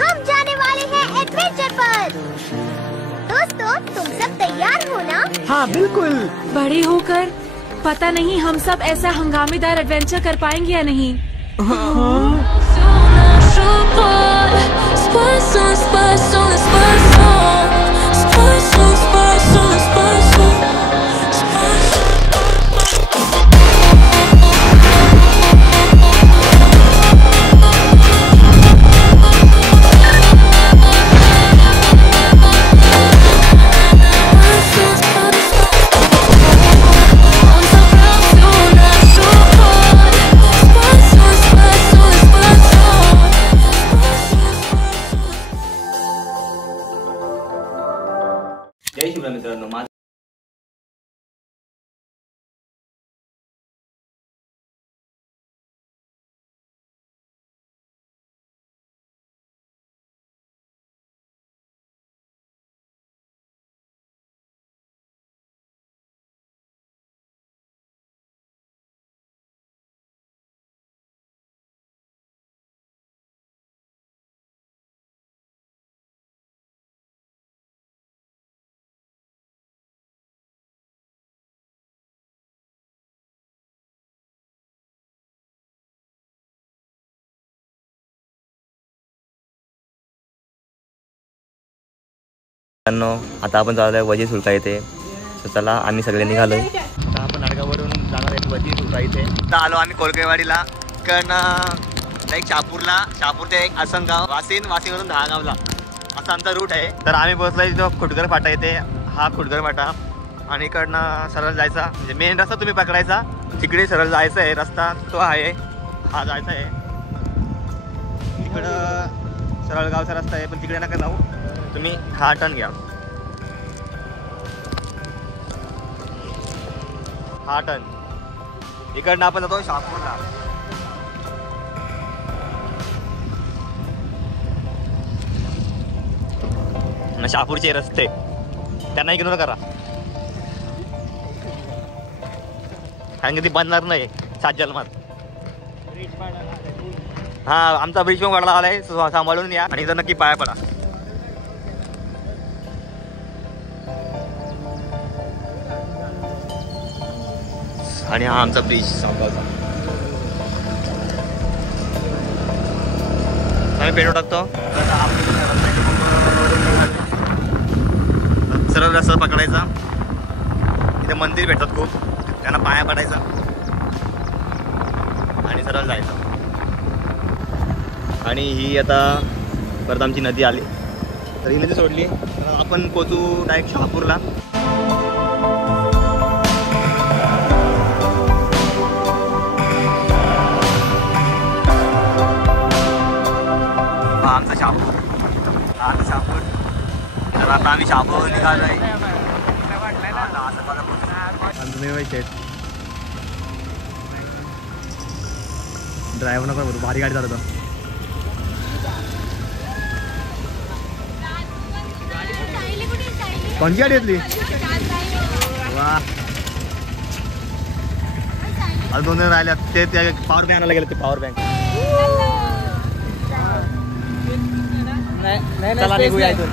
हम जाने वाले हैं एडवेंचर पर। दोस्तों तुम सब तैयार हो ना? हाँ बिल्कुल। बड़े होकर पता नहीं हम सब ऐसा हंगामेदार एडवेंचर कर पाएंगे या नहीं। जय शिवराय मित्रांनो, आता आपण चाललोय वजी सुलका येथे. तर चला आम्ही सगळे निघालोय. आता आपण नाडगाववरून जाणार आहे वजी सुलका इथे. आता आलो आम्ही कोळकेवाडीला. इकडनं एक शापूर ते एक आसनगाव, वासीवरून दहागावला असा आमचा रूट आहे. तर आम्ही पोहोचलोय तिथं खुटगर फाटा येते. हा खुटगर फाटा आणि इकडनं सरळ जायचा, म्हणजे मेन रस्ता तुम्ही पकडायचा. तिकडे सरळ जायचं आहे रस्ता, तो आहे हा जायचा आहे. इकडं सरळ गावचा रस्ता आहे, पण तिकडे नका जाऊ तुम्ही. हा टर्न घ्या, हा टर्न. इकडनं आपण जातो शापूरला. शापूरचे रस्ते त्यांना इग्नोर करा, कारण की ती बनणार नाही 7 जन्मात. हा आमचा ब्रिज पण वाढला आलाय, सांभाळून या आणि इथं नक्की पाया पडा. आणि हा आमचा ब्रिज सांभाळचा. आम्ही पेट्रोल टाकतो. सरळ रस्ता पकडायचा. इथे मंदिर भेटतात खूप, त्यांना पाया पडायचा आणि सरळ जायचं. आणि ही आता परत आमची नदी आली, तर ही नदी सोडली तर आपण पोचू डायरेक्ट शहापूरला. आमचा शहापूर, तर आता आम्ही शहापूर निघालोय. ड्रायव्हर नका बरोबर, भारी गाडी चालवतो. कोणती गाडी घेतली? वा, आज 2 जण राहिल्या. ते पॉवर बँक आणायला गेले. ते पॉवर बँक चला निघूया इथून.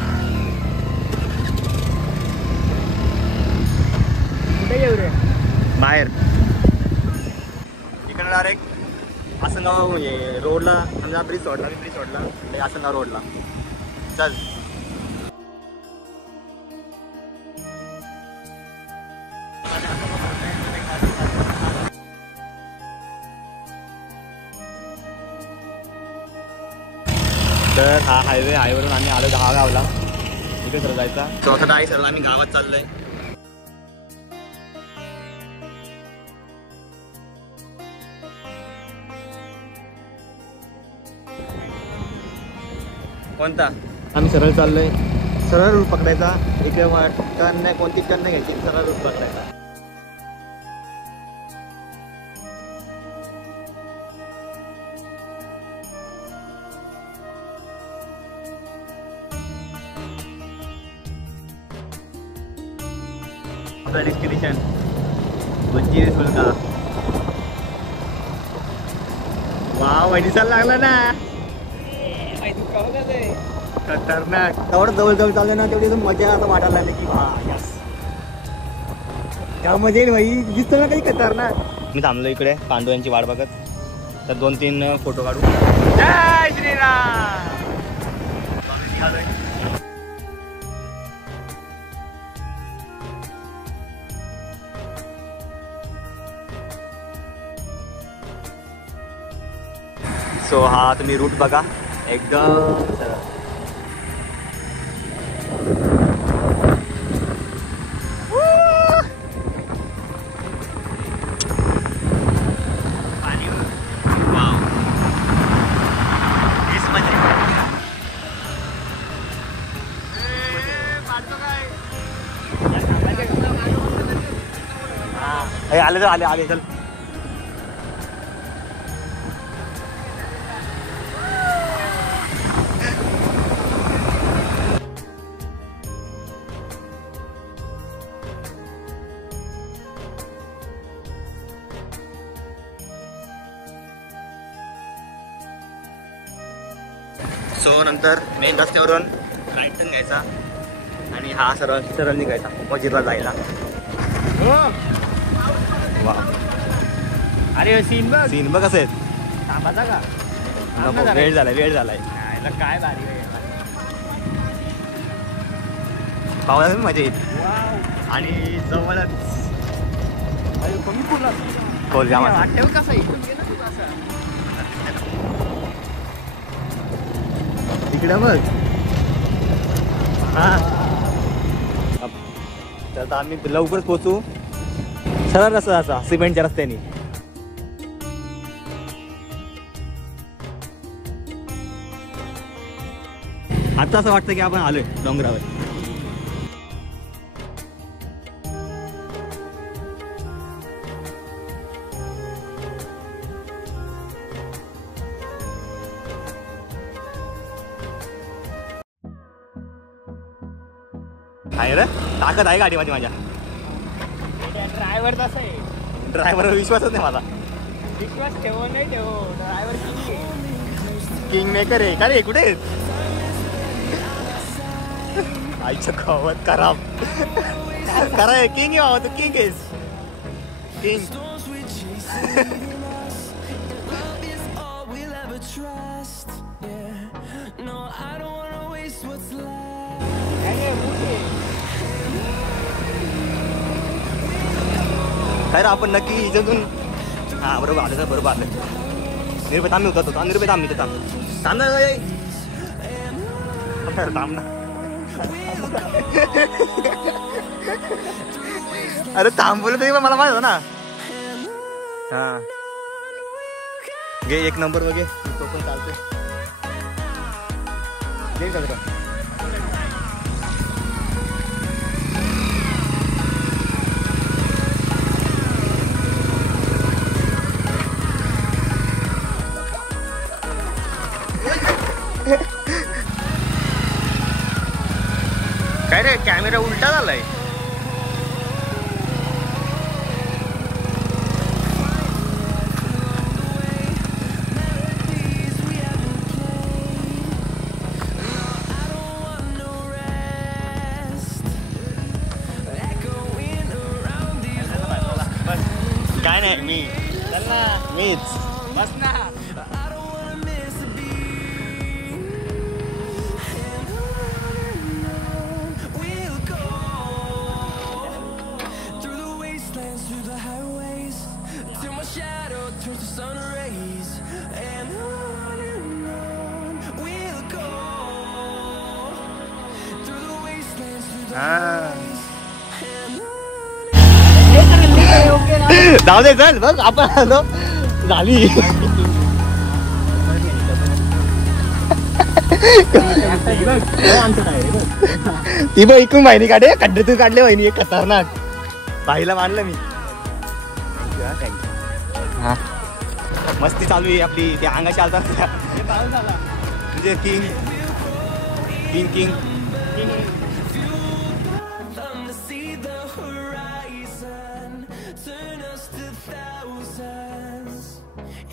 कुठे येऊ रे? बाहेर. इकडे डायरेक्ट आसनगाव रोडला. आमचा ब्रिज सोडला आसनगाव रोडला. चल. तर हा हायवेवरून आम्ही आलो दहागावला. इथे सरळ जायचा. चौथा आहे सरळ आम्ही गावात चाललोय. कोणता? आम्ही सरळ चाललोय. सरळ रूट पकडायचा. इकडे टर्न नाही, कोणती टर्न नाही घ्यायची, सरळ रूट पकडायचा. आपला डेस्टिनेशन वजी सुलका. वाव, दिसायला लागला ना. खतरनाक. तेवढं जवळ जवळ चाललं ना तेवढी मजा आता वाटायला लागली की वा यस. त्या मजा येईल भाई. दिसतो ना काही खतरनाक. मी थांबलो इकडे पांडवांची वाट बघत. तर 2-3 फोटो काढू. जय श्रीराम. सो हा तुम्ही रूट बघा एकदम सरळ. आले तर आले आगे चल. सो नंतर मेन रस्त्यावरून राईट टर्न घ्यायचा आणि हा सरळ सरळ निघायचा वजीरला जायला. वा अरे सीन बघ. सीन बघ कसं आहेत. थांबाचा का नको, वेळ झालाय. काय भारी पावसाळ्यात मजा येईल. आणि जवळच कमी पूर्ण खोल जामा ठेव कसं इकडून गेलं तू असं. इकडे बघ. हा तर आम्ही लवकरच पोहोचू. सरळ रस्ता असा सिमेंटच्या रस्त्याने. आता असं वाटतं की आपण आलोय डोंगरावर. आहे रे ताकद आहे गाडीमध्ये माझ्या. ड्रायव्हर तसं आहे. ड्रायव्हरवर विश्वासच नाही मला. विश्वास ठेवो नाही ठेवो ड्रायव्हर किंग मेकर आहे का रे. कुठे आईच्या गावात खराब करा आहे. किंग आहे बाबा तू. किंग आहेस किंग. काय रे आपण नक्की इथून. हा बरोबर आलं सर बरोबर आलं. निर्भय थांब होता. निर्भय थांब इथे थांब. थांब ना थांब ना. अरे थांब बोलत तरी मला माहित होतं ना. हा घे 1 नंबर बघे. तो पण चालतोय. घे का काय रे कॅमेरा उलटा झालाय. काय नाही मीच बस ना. जाऊ दे चल बघ आपण आलो झाली. ती बघ इकून वाहिनी काढे खड्ड्यातून काढले वाहिनी. एक खतरनाक बाईला मानलं मी. हा मस्ती चालू आहे आपली. त्या अंगाची चालतात म्हणजे king king king.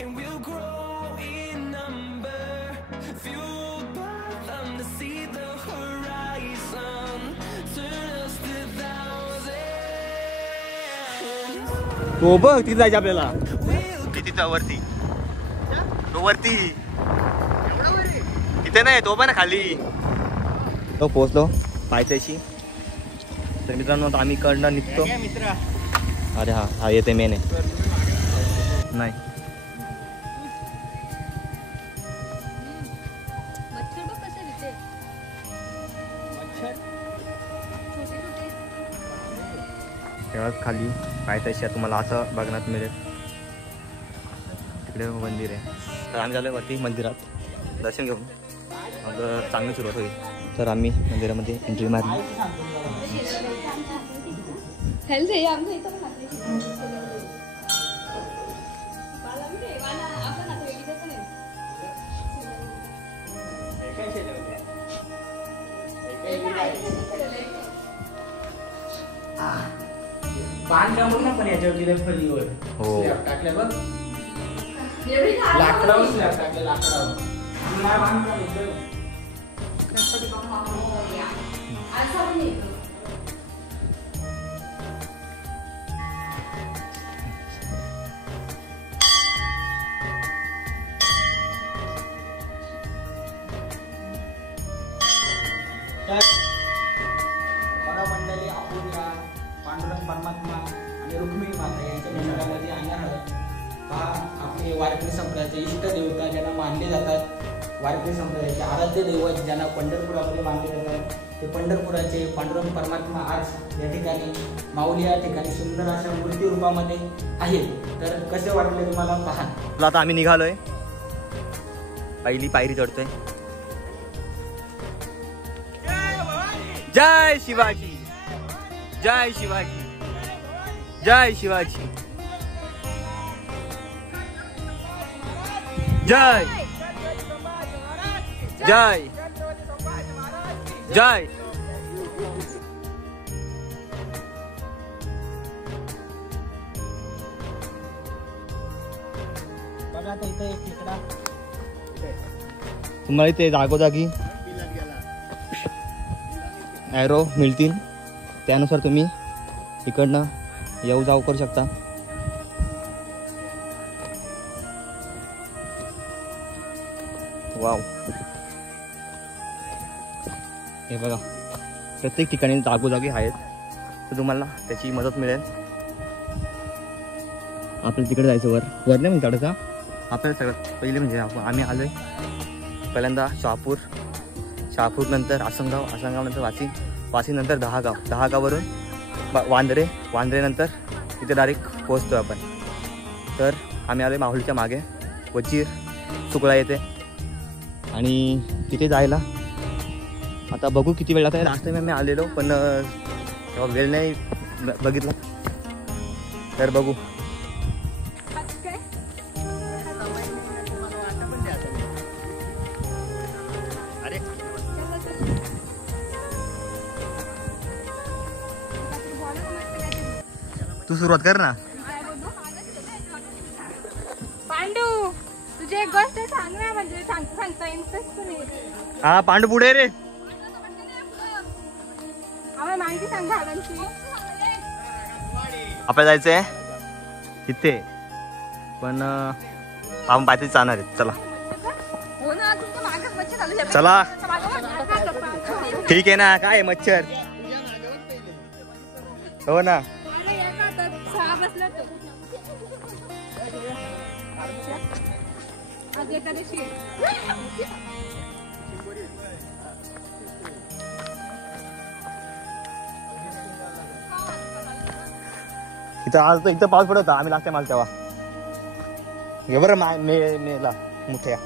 And we'll grow in number, fueled by them to see the तो बघ तिथे जायचं आपल्याला. तिथं वरती, तो वरती तिथे नाही, तो पण ना खाली. तो पोहोचलो पायथ्याशी. तर मित्रांनो आम्ही कडनं निघतो. मित्रा अरे हा हा येते मेन आहे. नाही तेव्हा खाली पायथ्याशी तुम्हाला असं बघण्यात मिळेल. तिकडे मंदिर आहे. तर आम्ही झालो वरती मंदिरात दर्शन घेऊन. मग चांगली सुरुवात होईल. तर आम्ही मंदिरामध्ये एंट्री मारली. बांधकाम बघ ना पण याच्यावरती फळीवर हो. स्लॅब टाकल्या बघ. लाकडावर स्लॅब टाकले लाकडावर. नाही बांधकाम इथं. बघा मंडळी, आपण या पांडुरंग परमात्मा आणि रुक्मिणी माता यांच्या मंदिरामध्ये आणणार आहोत. हा आपले वारकरी संप्रदायाचे इष्ट देवता ज्यांना मानले जातात. वारकरी संप्रदायाचे आराध्य दैवत ज्यांना पंढरपुरामध्ये मानले जातात. ते पंढरपुराचे पांडुरंग परमात्मा आज या ठिकाणी माऊली या ठिकाणी सुंदर अशा मूर्ती रूपामध्ये आहेत. तर कसे वाटले तुम्हाला पहा. आता आम्ही निघालोय. पहिली पायरी चढतोय. जय शिवाजी, जय शिवाजी, जय शिवाजी, जय जय जय. बघा आता इथे एक खेकडा तुम्हाला इथे जागोजागी ॲरो मिळतील. त्यानुसार तुम्ही इकडनं येऊ जाऊ करू शकता. वाव, हे बघा प्रत्येक ठिकाणी जागोजागी आहेत. तर तुम्हाला त्याची मदत मिळेल. आपल्याला तिकडे जायचं वर वर नाही म्हणजे चढायचा. आपल्याला सगळं पहिले म्हणजे आम्ही आलो आहे पहिल्यांदा शहापूर नंतर आसनगाव, आसनगाव नंतर वाशी, वाशी नंतर दहागाव, दहागाववरून वांद्रे नंतर तिथे डायरेक्ट पोहोचतो आपण. तर आम्ही आलो माहुलीच्या मागे वचीर सुकळा येते. आणि तिथे जायला आता बघू किती वेळ लागतो. लास्ट टाइम आम्ही आलेलो पण तेव्हा वेळ नाही बघितला. तर बघू. तू सुरुवात कर ना. पांडू तुझी एक गोष्ट सांग ना, म्हणजे सांगता इंटरेस्ट नाही. हा पांडू पुढे रे. आम्हाला माहिती सांग झाडांची. आपल्याला जायचंय तिथे पण आपण पायथ्याशी जाणार आहे. चला हो ना, तुमच्या मागच मच्छर झालं. चला ठीक आहे ना. काय मच्छर हो ना. आज एकादशी इथं आज तर इथं पाऊस पडत होता. आम्ही लागते मला तेव्हा घे बरं मेला मोठ्या.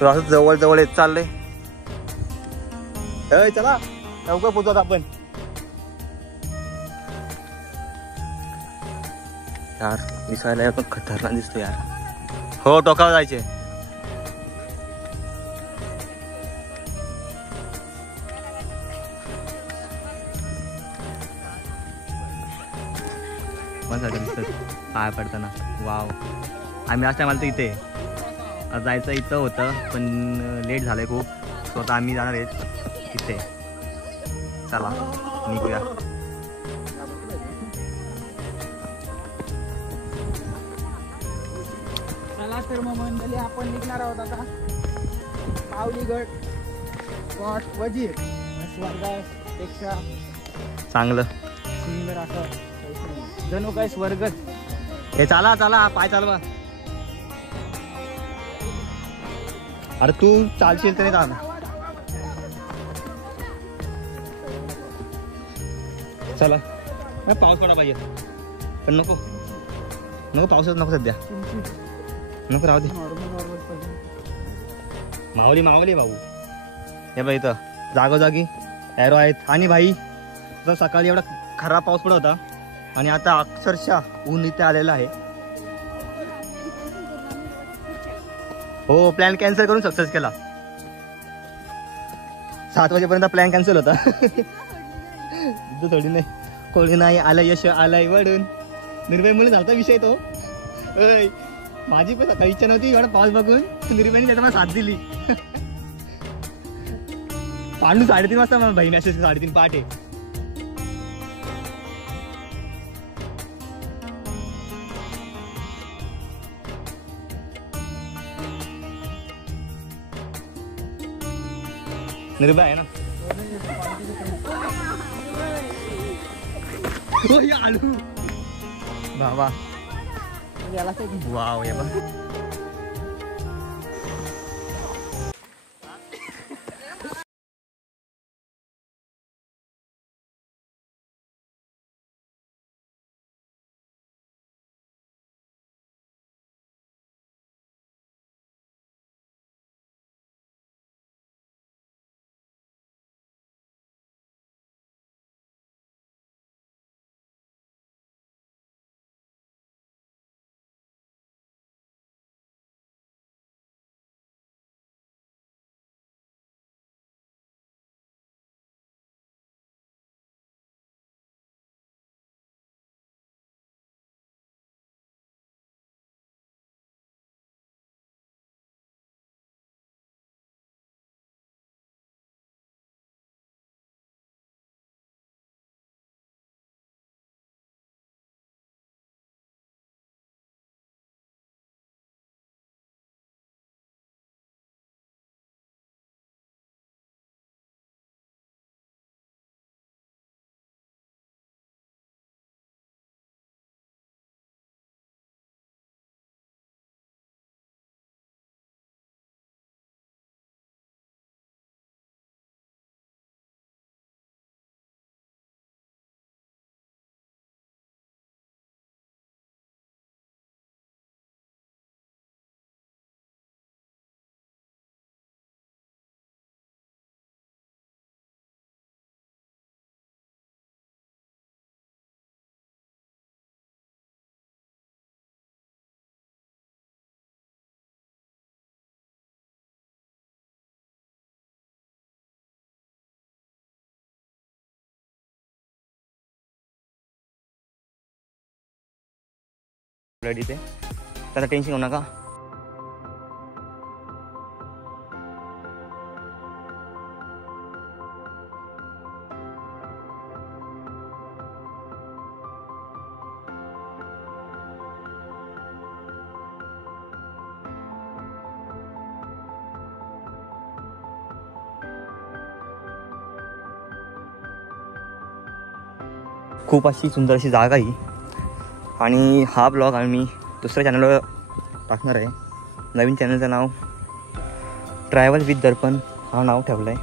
असं जवळ जवळ येत चाललंय. चला लवकर पोहोचत आपण. यार दिसायला पण खतरनाक दिसतो यार. हो टोकावर जायचे. मस्त दिसत पाय पडताना. वाव, आम्ही लास्ट टाइम आलो इथे. आज जायचं इथं होतं पण लेट झालंय खूप. स्वतः आम्ही जाणार आहेत तिथे. चला निघूया. चला तर मग मंडळी आपण निघणार आहोत आता पावलीगड स्पॉट वजीर. स्वर्गापेक्षा चांगलं सुंदर असं जणू काय स्वर्गच. हे चाला चाला पाय चालवा. अरे तू चालशील तरी चाल. चला पाऊस पडा पाहिजे पण नको नको पाऊसच नको सध्या नको राहू दे. मावली मावली भाऊ हे बाई इथं जागोजागी एरो आहेत. आणि भाई जर सकाळी एवढा खराब पाऊस पडत होता आणि आता अक्षरशः ऊन इथे आलेलं आहे. हो प्लॅन कॅन्सल करून सक्सेस केला. 7 वाजेपर्यंत प्लॅन कॅन्सल होता. थोडी नाही कोणी नाही आलं यश आलाय वडून. निर्भय मुळे झालता विषय तो. माझी पण सकाळी इच्छा नव्हती एवढा पाऊस बघून. निर्भयने त्याचा मला साथ दिली. पांडू 3:30 वाजता मला भाई मेसेज 3:30 पहाटे. निर्भय आहे ना. आलू बाबा वाव. हे बघ इथे त्याला टेन्शन होऊ नका. खूप अशी सुंदर अशी जागा ही. आणि हा ब्लॉग आम्ही दुसऱ्या चॅनलवर टाकणार आहे. नवीन चॅनलचं नाव ट्रॅव्हल विथ दर्पण हा नाव ठेवलं आहे.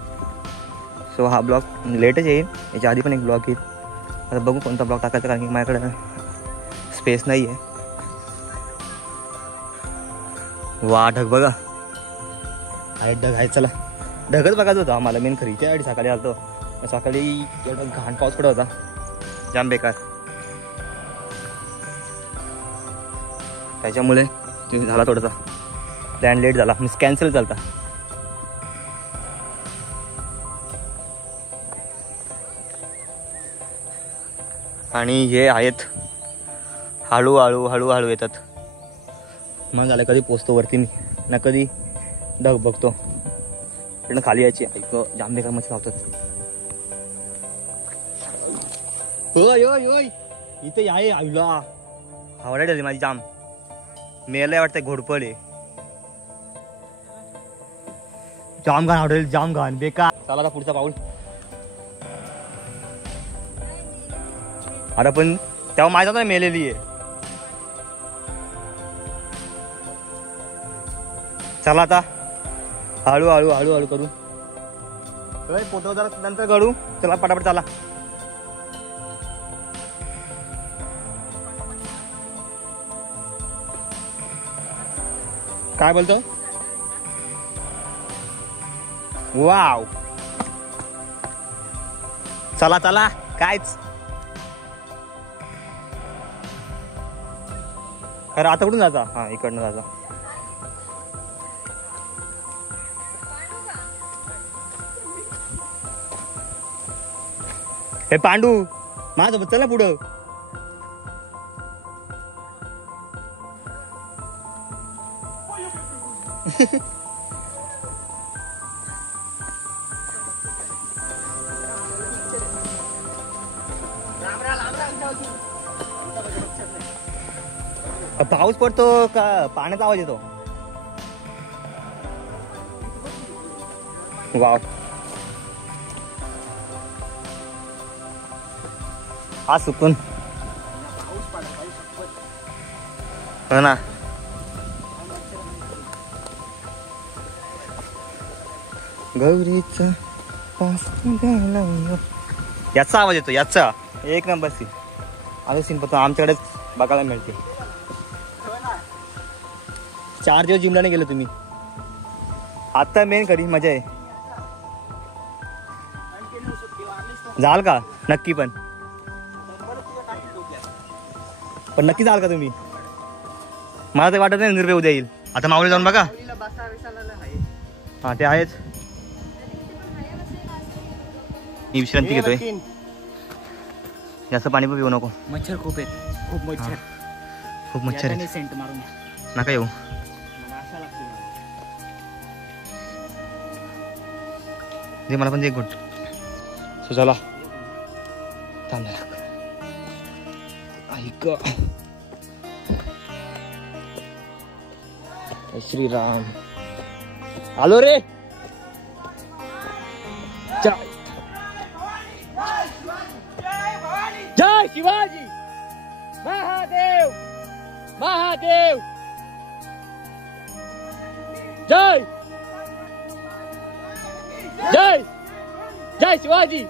सो हा ब्लॉग लेटच येईल. याच्या आधी पण एक ब्लॉग येईल. आता बघू कोणता ब्लॉग टाकायचा कारण की माझ्याकडे स्पेस नाही आहे. वा ढग बघा आहे. ढग आहे. चला ढगच बघायचं होतं आम्हाला मेन खरी. त्यासाठी सकाळी आलो. सकाळी एवढा घाण पाऊस पडत होता जाम बेकार. त्याच्यामुळे झाला थोडासा प्लॅन लेट झाला. मीन्स कॅन्सल झाला. आणि हे आहेत हळूहळू हळूहळू येतात. मग झालं कधी पोचतो वरती मी. ना कधी ढग बघतो. पण खाली यायची ऐक जाम बेकार मच्छी लावतात. इथे आहे आईला हावडा झाली माझी जाम मेला वाटतंय घोडपड आहे. जाम घाण आवडेल जाम घाण बेकार. चला आता पुढचा पाऊल. अरे पण तेव्हा माहित होतं मेलेली आहे. चला आता हळू हळू हळू हळू करू. फोटो जरा नंतर काढू. चला पटापट चला. काय बोलतो. वाव चला चला कायच. अरे आता कुठून जायचा. हा इकडनं जायचा. हे पांडू माझं चल ना पुढं. पाऊस पडतो का पाण्याचा आवाज येतो. वाव हा सुकून हो ना. गौरीचा याचा आवाज येतो. याचा एक नंबर सीन. अजून सीन पडतो आमच्याकडेच बघायला मिळते. 4 दिवस जिमला नाही गेलो तुम्ही. आता मेन खरी मजा आहे. जाल का नक्की. पण नक्की जाल का तुम्ही. मला ते वाटत नाही निर्भय उद्या येईल. आता माऊली जाऊन बघा. हा ते आहेच. मी विश्रांती घेतोय. जास्त पाणी पण पिऊ नको. मच्छर खूप आहेत. खूप मच्छर. खूप मच्छर आहे. सेंट मारून नका येऊ. दे मला पण दे एक गुट. सो चला थांब ऐक. श्रीराम आलो रे. जय शिवाजी महादेव महादेव जय जय जय शिवाजी.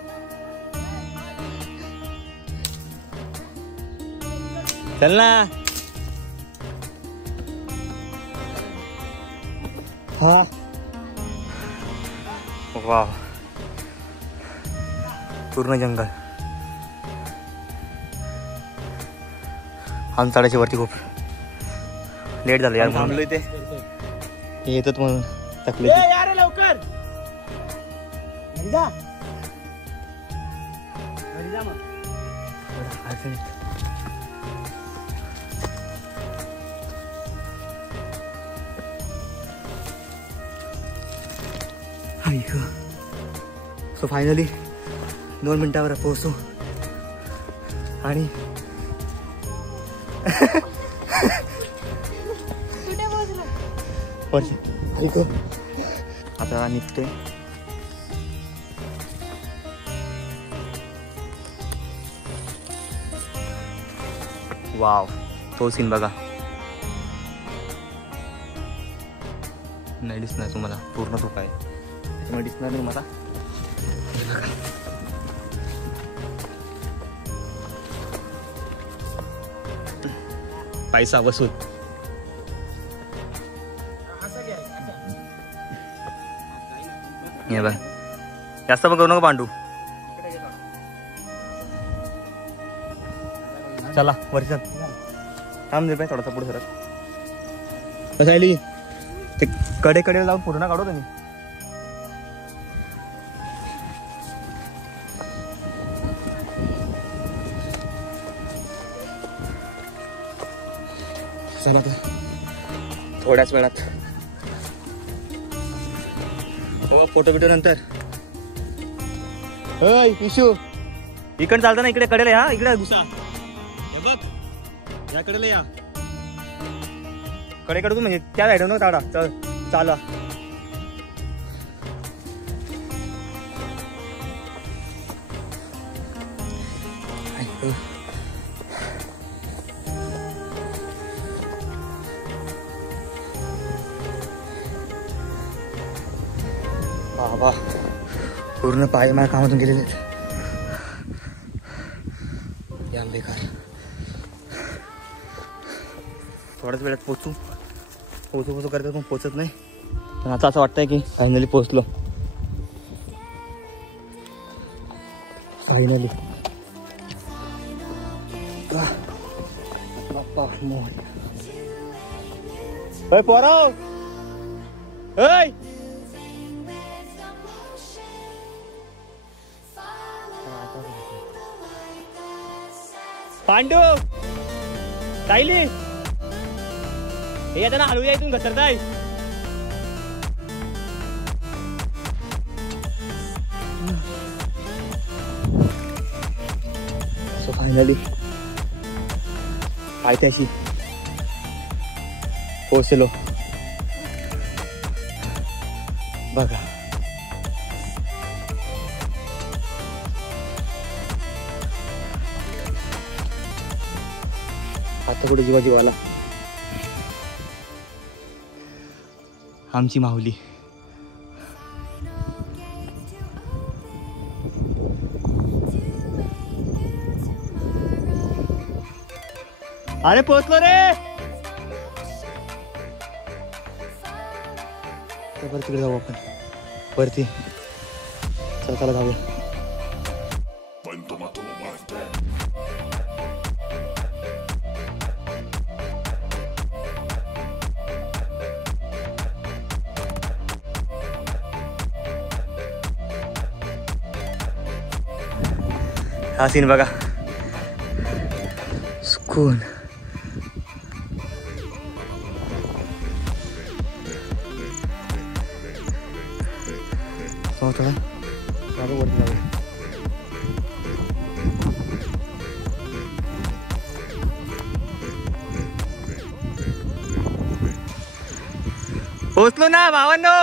चल ना. हा वाव पूर्ण जंगल. आम चढायच्या वरती खूप लेट झालं यार. थांबलो इथे येतात म्हणून थकले. लवकर सो फायनली 2 मिनिटावर पोहोचतो. आणि आता निघतोय. वाव तो सीन बघा. नाही दिसणार तुम्हाला. पूर्ण धोका आहे त्याच्यामुळे दिसणार नाही मला. पैसा वसूल. हे बघ जास्त पण करू नका पांडू. चला वरती चल. थांब दे थोडासा पुढे सरक. कसायली ते कडे जाऊन पूर्ण काढू तुम्ही. चला तर थोड्याच वेळात हो फोटो बिटो नंतर. होय विशू इकडे चालतं ना, इकडे कडेला या, इकडे घुसा. हे बघ या कडेला या, कडेकडे तू म्हणजे त्या साईड नको ताडा. चल चाला. बाबा पूर्ण पाय माझ्या कामातून गेलेले आहेत. या बेकार. थोड्याच वेळात पोचू करतात पण पोचत नाही. पण आता असं वाटतंय की फायनली पोचलो. फायनली बाप्पा मोर. ओय पोराव, ओय पांडू सायली हे आता ना हळूया इथून घसरताय. सो फायनली पायथ्याशी पोहोचलो. बघा आता कुठे जीवा आला. आमची माऊली. अरे पोचलो रे. तिकडे जाऊ आपण वरती. चला जाऊया. हा सीन बघा. सुकून. थोडा वरती जाऊ. पोचलो ना भावांनो.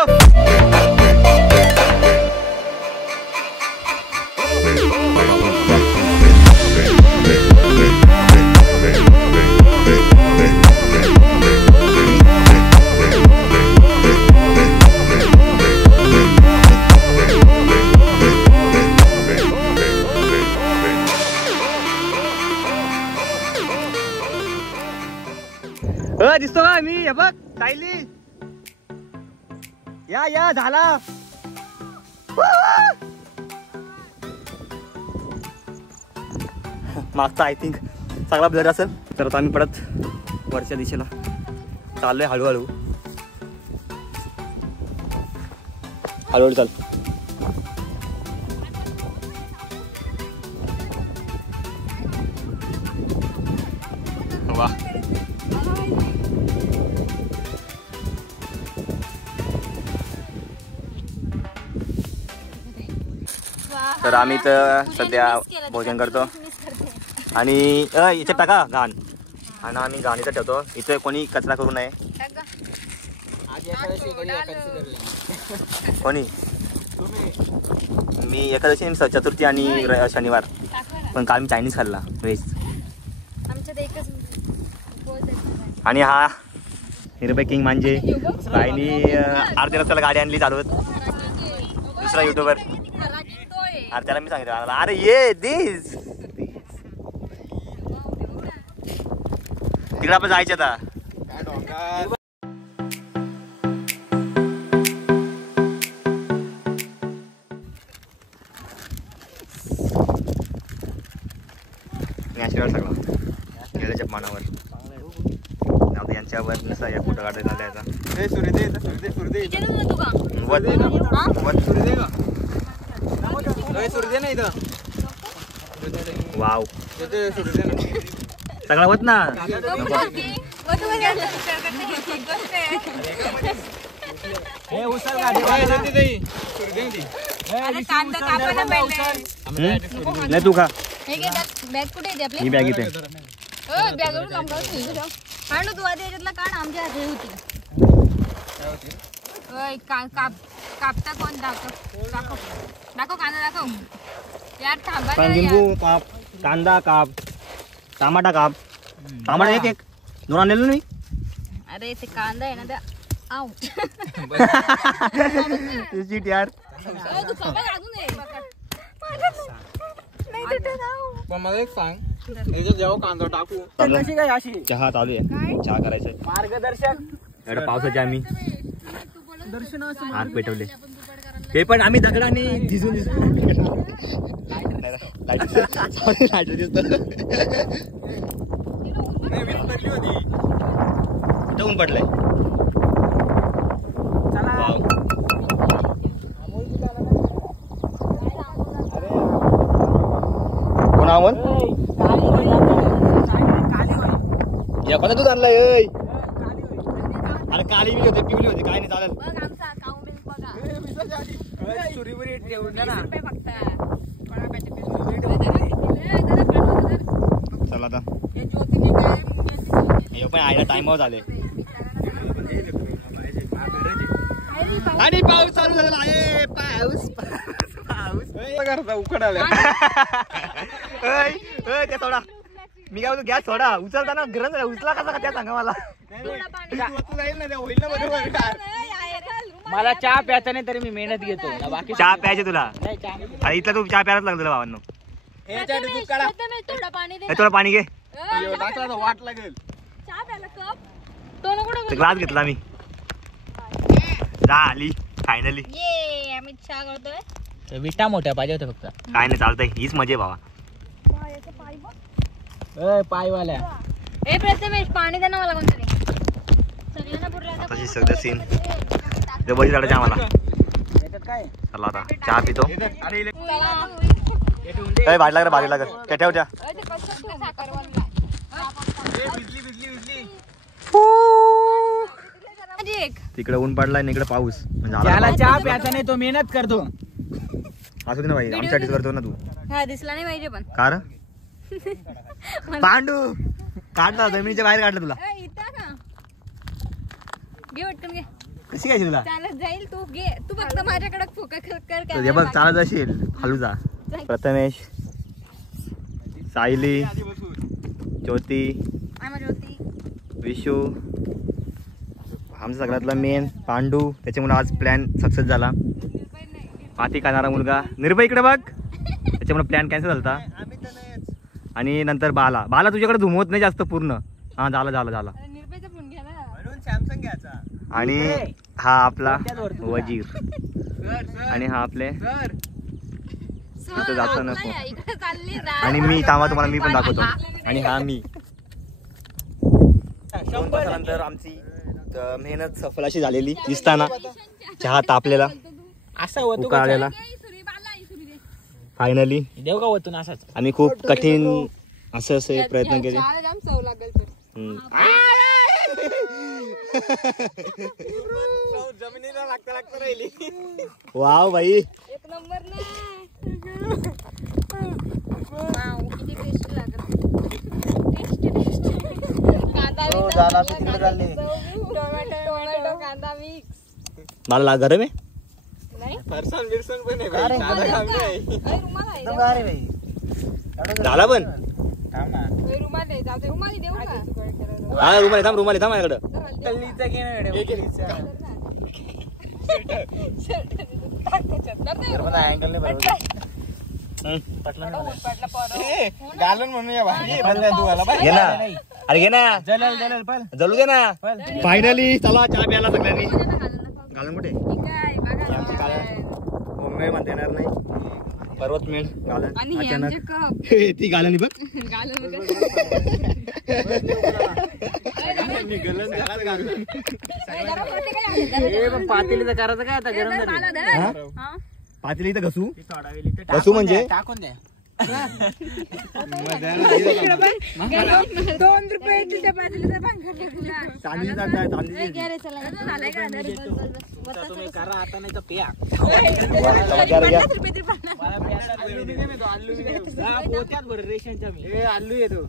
दिसतो का मी. हे बघ सायली. या झाला. मागचा आय थिंक सगळा ब्लर असेल. तर आता आम्ही परत वरच्या दिशेला चाललोय. हळूहळू चाल. वा तर आम्ही तर सध्या भोजन करतो आणि इथे टाका घाण. आणि आम्ही घाण इथं ठेवतो. इथे कोणी कचरा करू नये. कोणी मी एकादशी चतुर्थी आणि शनिवार. पण काल मी चायनीज खाल्ला व्हेज. आणि हा हिरबे किंग म्हणजे बाईनी अर्ध्या रस्त्याला गाडी आणली चालवत. दुसरा युट्यूबर. अरे त्याला मी सांगितलं अरे ये दिस तिकडे आपण जायचं आता. नॅचरल सगळं गेल्याच्या पानावर. यांच्यावर नसा या फोटो काढायला द्यायचा. वाव सगळा होत ना. हे उचल गाडी अरे कांदा कापायला पहिले. नाही तू खा. हे घे बॅग कुठे आहे आपली ही बॅग इथे. बॅगवरून काम करतो काढ तू आधी याच्यातला काढ आमच्या हाती होती ओय, कापता कोण दाखव कांदा दाखव यार थांबा ना यार. लिंबू काप, कांदा काप, टमाटा काप. टमाटा एक दोन आणलेलो नाही. अरे ते कांदा आहे ना त्या आऊ चीट यार. तू खबर अजून आहे पण मला एक सांग याच्यात जेव्हा कांदा टाकू कशी काय अशी चहा चालू आहे. चहा करायचंय. मार्गदर्शक एवढं पावसाचे आम्ही हात पेटवले. ते पण आम्ही दगडाने भिजून लाईट दिसतो. कुठं ऊन पडलंय. वाव. कोण आवन या कोणा दूध आणलाय. अरे काली बी होते पिवली होते काय नाही चालेल. बघ आमचा काऊ बिल बघा सुरीवरी ठेवून द्या ना. चला आता हे पण आयला टाइमवर झाले. आणि पाऊस चालू झालेला आहे. पाऊस करता उकडाल्या त्या सोडा. मी काय बोलतो गॅस सोडा उचलताना गरज उचला कसा का त्या सांगा मला. मला चहा प्यायचा नाही तरी मी मेहनत घेतो बाकी चहा प्यायचे तुला. नाही चहा अरे इथला तू चहा प्यायलाच लागतो भावांनो. थोडा पाणी दे थोडं पाणी घे. टाकला तर वाट लागेल. चहा प्यायला कप तो नको ग्लास घेतला मी. झाली फायनली. ये आम्ही चहा करतोय विटा मोठ्या पाहिजे होत्या फक्त. काय नाही चालतंय हीच मजा आहे भावा. पायवाल्या ए प्रथमेश पाणी दे ना मला कोणतरी सगळ्यांना पुरला तशी सगळं सीन जबरदस्त झाडाच्या आम्हाला. काय चला आता चहा पितो. भाजी लागत भाजी लागत त्या ठेव त्या. तिकडे ऊन पडलाय इकडे पाऊस त्याला चहा प्यायचा नाही तो मेहनत करतो. असू दे ना भाई आमच्यासाठीच करतो ना तू. हा दिसला नाही पाहिजे पण कार पांडू काढला जमिनीच्या बाहेर काढलं तुला. इथं का घे पटकन घे कशी घ्यायची तुला. चालत जाईल तू घे तू फक्त माझ्याकडे फोकस कर हे बघ चालत जाशील खालू जा. प्रथमेश सायली ज्योती होती विशू आमचा सगळ्यातला मेन पांडू. त्याच्यामुळे आज प्लॅन सक्सेस झाला. माती खाणारा मुलगा निर्भय इकडे बघ. त्याच्यामुळे प्लॅन कॅन्सल झाला. आणि नंतर बाला तुझ्याकडे झुमवत नाही जास्त पूर्ण. हा झाला निर्भयचा फोन घ्या ना म्हणून सॅमसंग घ्यायचा. आणि हा आपला वजीर आणि हा आपले तिथं जातो नसतो. इकडे चालली आणि मी थांबा तुम्हाला मी पण दाखवतो. आणि हा मी 2 तासानंतर आमची मेहनत सफल अशी झालेली दिसताना. चहा तापलेला असा होतो उकाळलेला फायनली. देव का होतो ना असाच. आम्ही खूप कठीण असे प्रयत्न केले. चव लागेल जमिनीला लागता राहिली. वाव भाई एक नंबर ना किती टेस्टी लागत. कांदा टोमॅटो कांदा मिक्स मला गरम आहे. नाही फरसान बिरसन पण आहे भाई. साधा काम नाही. रुमाल आहे झाला पण रुमाल आहे जाऊ दे रुमाल देऊ का हा रुमाल थांब माझ्याकडं. कल्लीचा घे ना मॅडम. घालून म्हणूया भाई. घे ना अरे घे ना जलल पण जलू दे ना. फायनली चला चहा प्यायला सगळ्यांनी. घालून कुठे आमची काळ्या होममेड म्हणता येणार नाही. पर्वत मेळ घालन अचानक ती घालनी बघ. पातेलीचं करायचं काय आता गरम झाली. पातेली इथं घसू म्हणजे टाकून द्या. रुपये तुझ्या बाजूला तुम्ही करा आता नाही तर पिया पोत्यात भर रेशनच्या मी आलू येतो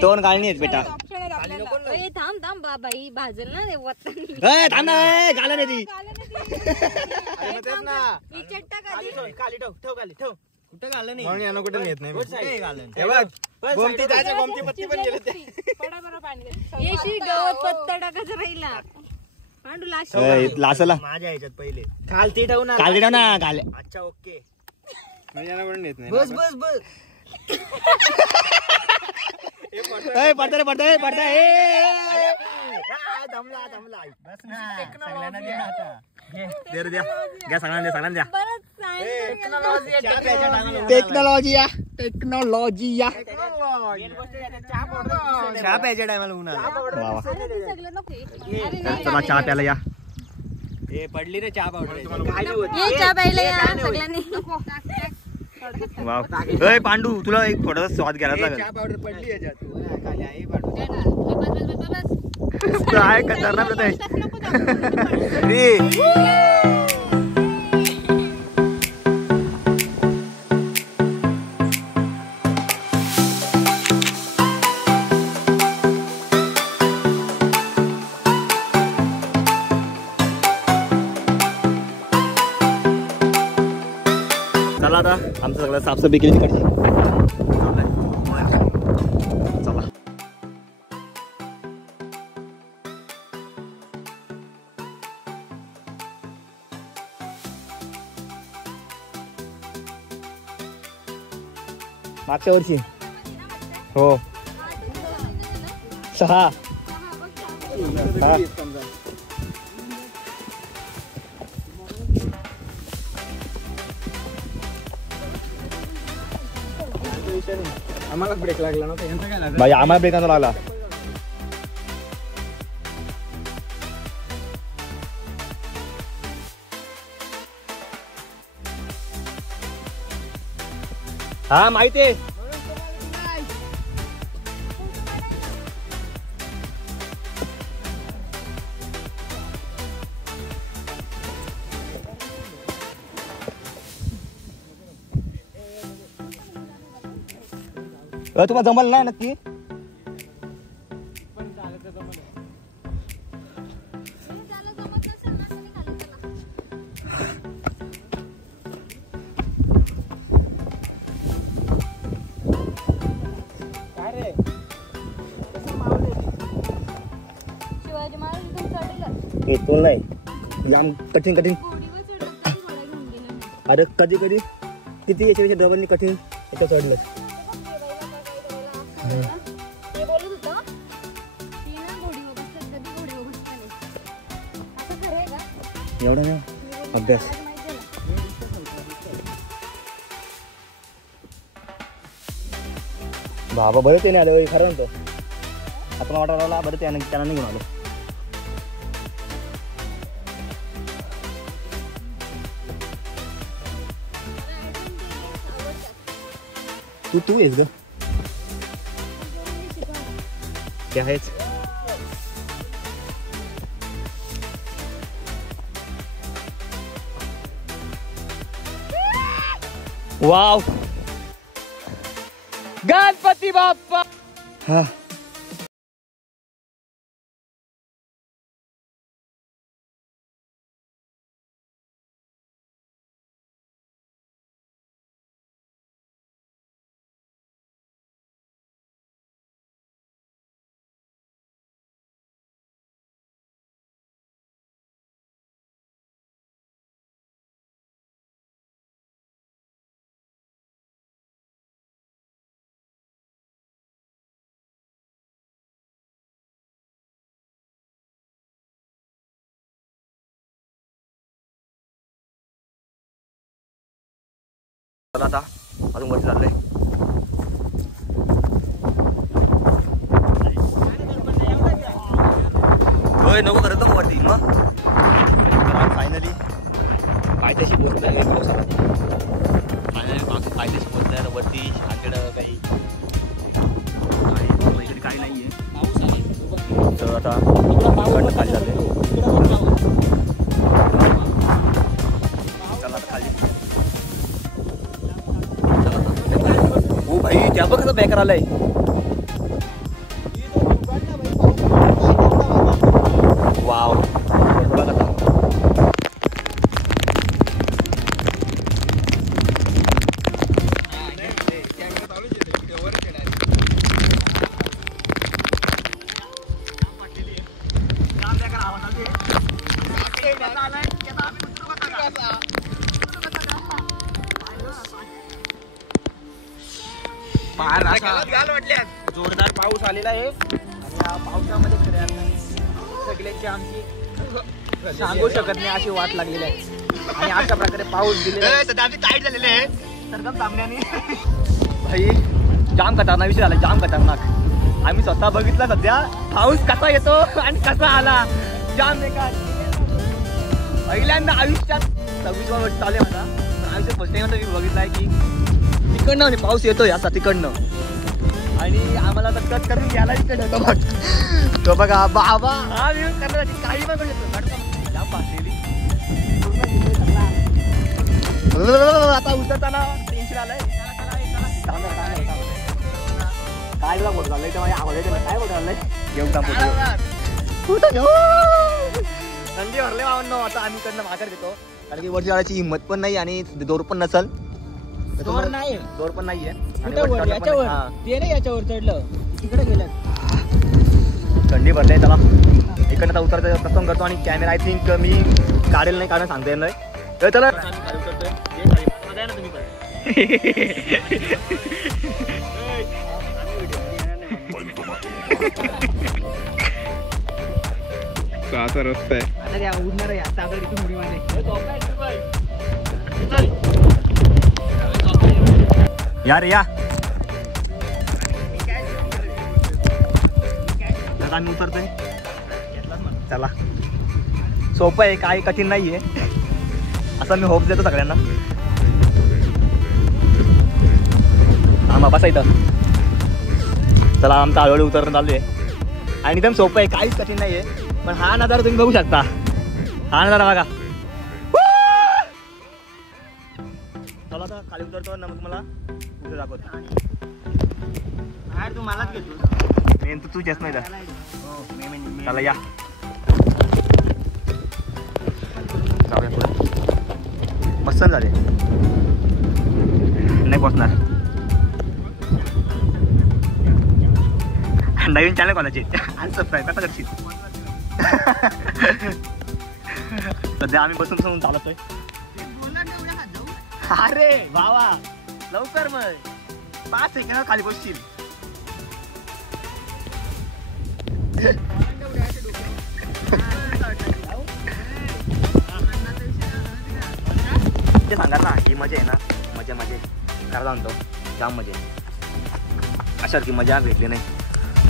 दोन गाळणी आहेत बेटा. थांब थांब बाबाई भाजल ना रे वतनी थांब ना गाळण आहे ती. खाली ठेव खाली ठेव कुठं घालं नाही म्हणून यांना कुठे नेत नाही कुठे घालं हे बघ गोमती त्याच्या गोमती पत्ती पण गेले ते येशी गवत पत्ता टाकायचं राहिला पांडू लाश लासला माझ्या ह्याच्यात पहिले खालती ठेव ना काल ना काल. अच्छा ओके म्हणजे यांना कुठे नेत नाही बस बस बस पडता पडता दमला दमला द्या द्या सगळ्यांना द्या. टेक्नॉलॉजी टेक्नॉलॉजी या चहा प्यायच्या टायमाला उन्हाळा चला चहा प्यायला या. हे पडली रे चहा पावडर चहा प्यायला या सगळ्यांनी. वाव पांडू तुला एक थोडासा स्वाद घ्यायला लागेल. चहा पावडर पडली याच्यात खाली आहे काय खतरनाक चला आता आमचं सगळं साफसफाई केली तिकडची. चला मागच्या वर्षी हो 6 आम्हाला ब्रेक लागला नव्हता यांचा काय लागला भाई आम्हाला ब्रेक नव्हता लागला. हा माहिती आहे. तुम्हाला जमल ना नक्की. शिवाजी महाराज इथून चढलं येतो नाही जाम कठीण कठीण. अरे कधी कधी किती याच्यापेक्षा डबलनी कठीण याच्या चढलं. ते बोलत होतं ती ना घोडीवर बसतात कधी घोडीवर बसतात नाही. असं खरं आहे का? एवढं ना अभ्यास. मला माहित झालं. बाबा बरं ते नाही आलं खरं म्हणतो. आता मला वाटायला बरं त्यानं त्यांना निघून आलो. तू येस ग ते आहेच. वाव गणपती बाप्पा. हा चला आता अजून वरती चाललंय. होय नको करत नको वरती मग फायनली पायथ्याशी पोहोचलं आहे पावसामध्ये. फायनली पायथ्याशी पोहोचलं आहे वरती आमच्याकडं काही इकडे काही नाही आहे तर आता इकडनं खाली जाते. चला आता खाली. हो भाई त्या बघ कसं बेकार आलंय. वाव बघ आता जोरदार पाऊस आलेला आहे आणि या पावसामध्ये सगळ्यांची आमची सांगू शकत नाही अशी वाट लागलेली आहे आणि अशा प्रकारे पाऊस दिलेला आहे. सध्या आम्ही टाईट झालेले आहे सरकम सामन्याने. भाई जाम खतरनाक विषय झाला जाम खतरनाक. आम्ही स्वतः बघितला सध्या पाऊस कसा येतो आणि कसा आला जाम बेकार. पहिल्यांदा आयुष्यात 26 वर्ष चालू आहे माझा पण आयुष्यात फर्स्ट टाइम मी बघितलं आहे की तिकडनं पाऊस येतो असा तिकडनं आणि आम्हाला तर कट करून घ्यायला इकडे तो बघा बाबा हा विरोध करण्यासाठी काही पण करू शकतो. आता उतरताना टेन्शन आलंय काय तुला बोट झालंय माझ्या आवडायचं काय बोट झालंय घेऊन थंडी भरले बाबांनो. आता आम्ही इकडनं माघार घेतो कारण की वरती जाण्याची हिंमत पण नाही आणि दोर पण नसल. जोर नाही दोर पण नाहीये याच्यावर ते नाही याच्यावर चढलं तिकडे गेलं. थंडी भरली त्याला इकडनं आता उतरतो प्रथम करतो आणि कॅमेरा आय थिंक मी काढेल नाही कारण सांगता येत नाही तर त्याला असा रस्ता आहे आता उडणार आहे आता आपल्याला इथून उडी मारली. यार या आम्ही उतरतोय चला. सोपं आहे काही कठीण नाहीये असं मी होप देतो सगळ्यांना. आम्हा बसा इथं चला आमचं हळूहळू उतरणं चालू आहे आणि एकदम सोपं आहे काहीच कठीण नाहीये. पण हा नजारा तुम्ही बघू शकता हा नजारा बघा. चला आता खाली उतरतो ना मग तुम्हाला कुठे दाखवतो. तू मलाच घेतो मेन तू तुझ्याच नाही चला या जाऊया पुढे. मस्त झाले नाही पोचणार. नवीन चॅनल कोणाचे आणि सबस्क्राईब कसा करशील. सध्या आम्ही बसून चालतोय. अरे भावा लवकर मग 5 सेकंद खाली बसशील. ते सांगा ना ही मजा आहे ना मजा करा म्हणतो जाम मजा आहे. अशासारखी मजा भेटली नाही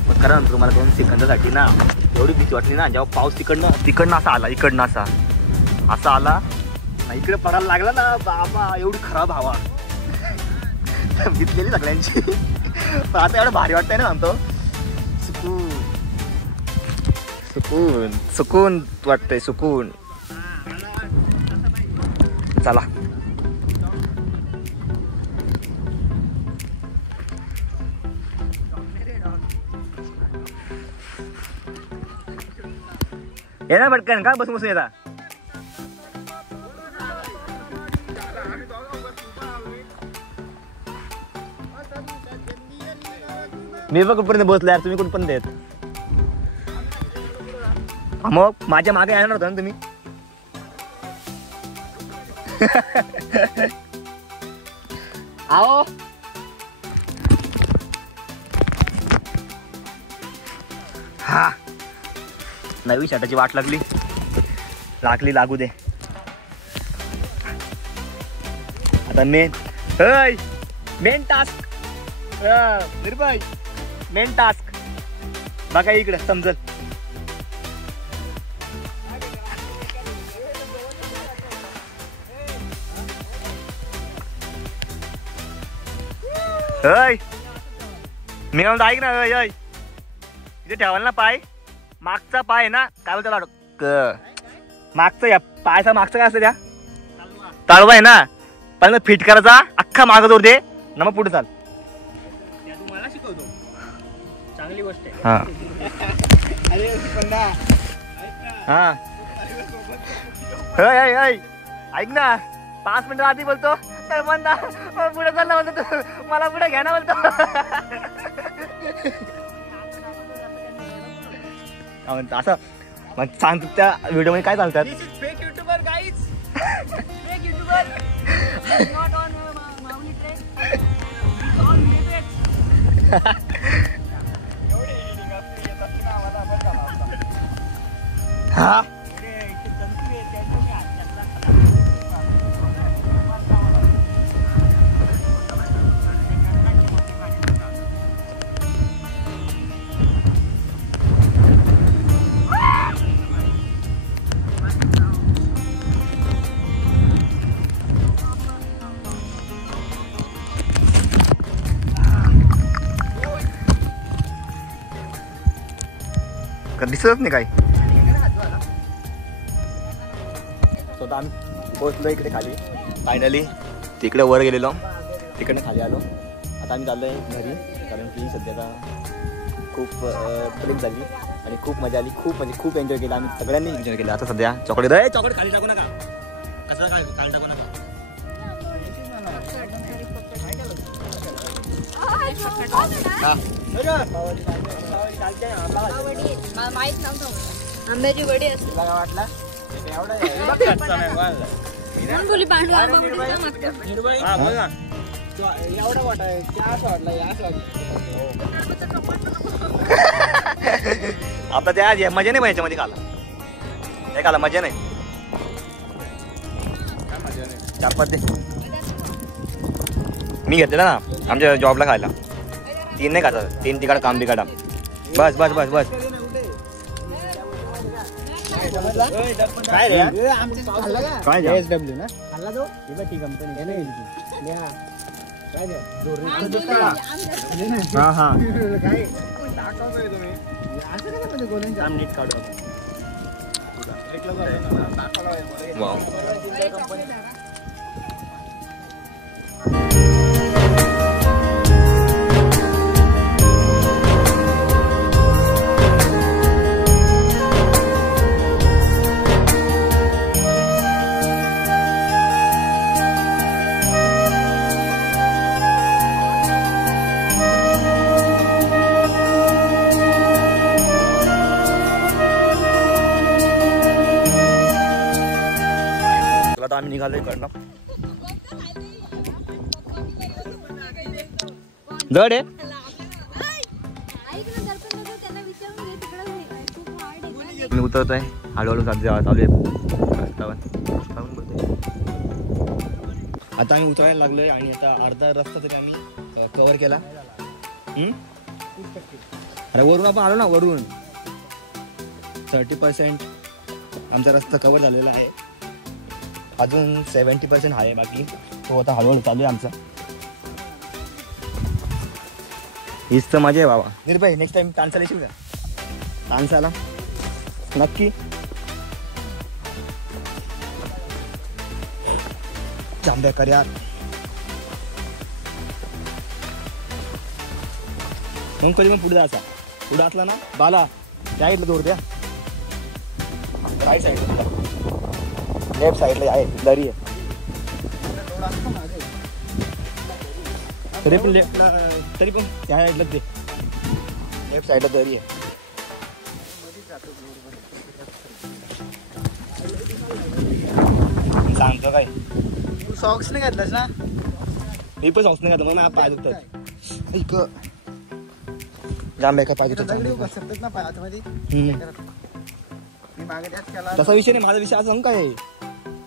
पण करा ना तुम्हाला 2 सेकंदासाठी ना एवढी भीती वाटली ना जेव्हा पाऊस तिकडनं असा आला इकडनं असा आला इकडे पडायला लागला ना बाबा एवढी खराब हवा भिजलेली सगळ्यांची. पण आता एवढं भारी वाटतंय ना म्हणतो सुकून वाटतंय सुकून. चला येणार पटकन का बसून येता. मी बघ कुठपर्यंत बसलो यार तुम्ही कुठपर्यंत येत. मग माझ्या मागे येणार होता ना तुम्ही. आओ हा नवी शर्टाची वाट लागू दे. आता मेन टास्क निर्भय मेन टास्क बघा इकडे समजल. अय मी म्हणतो ऐक ना, अय अय इथे ठेवाल ना पाय, मागचा पाय आहे ना, काय बोलतो मागचं, या पायचा मागचं काय असतं त्या ताळवा आहे ना, पण फिट करायचा अख्खा मागं जोर दे ना, मग पुढे चाल. तुम्हाला शिकवतो, चांगली गोष्ट आहे. हा अरे पण हा अय अय अय ऐक ना, 5 मिनिटं आधी बोलतो म्हणता पुढे चालला म्हणतो तू, मला पुढे घ्या ना बोलतो. असं मग सांगतो त्या व्हिडिओ मध्ये काय चालतात. Fake YouTuber guys, fake YouTuber not on Mauli train, on limit. हा दिसतच नाही काय. स्वतः आम्ही पोहोचलो इकडे खाली फायनली, तिकडे वर गेलेलो, तिकडनं खाली आलो. आता आम्ही चाललो आहे घरी, कारण की सध्याला खूप ट्रिप झाली आणि खूप मजा आली, खूप म्हणजे खूप एन्जॉय केला आम्ही, सगळ्यांनी एन्जॉय केला. आता सध्या चॉकलेट आहे, चॉकलेट खाली टाकू नका, कसं काय खाली टाकू नका. माहित नव्हतं आंब्याची वडी असते. वाटला कोण बोली पांढरा आंबा एवढा वाटा आहे, असं वाटलं असं वाटलं. आता त्या मजा नाही याच्यामध्ये खाला, हे खाला मजा नाही. 4-5 दे मी घेतलेला ना आमच्या जॉबला खायला, 3 नाही खाता, 3 तिकडं काम बिकाडा. बस बस बस बस. काय रे काय SW ना खाल्ला तो ती कंपनी आहे ना, काय हा हा काय दाखवतोय तुम्ही असं काय म्हणजे कोणी काम नीट काढू. वाव आता आम्ही निघालोय इकडनं. जड आहे मी उतरतोय हळूहळू चालू आहे रस्त्यावर. आता आम्ही उतरायला लागलोय आणि आता अर्धा रस्ता तरी आम्ही कव्हर केला. अरे वरून आपण आलो ना, वरून 30% आमचा रस्ता कव्हर झालेला आहे, अजून 70% आहे बाकी, तो आता हळूहळू चालू आहे आमचा. हीच तर मजा आहे बाबा. निर्भय नेक्स्ट टाइम तानसाला येशील का? तानसाला नक्की. जांभेकर यार मग कधी मग पुढे जायचा, पुढे असला ना बाला त्या इथलं जोर द्या, राईट साईडला लेफ्ट साईडला आहे दरी आहे, तरी पण तरी पण त्या साईडला ते लेफ्ट साईडला दरी आहे. सांगतो काय सॉक्स नाही घातलास ना? मी पण सॉक्स नाही घातला, मग पाय दुखतात. जाम बेकार पाय दुखतात बसतात ना पाय आतमध्ये. मी मागे त्याच केला. तसा विषय नाही, माझा विषय आज काय आहे,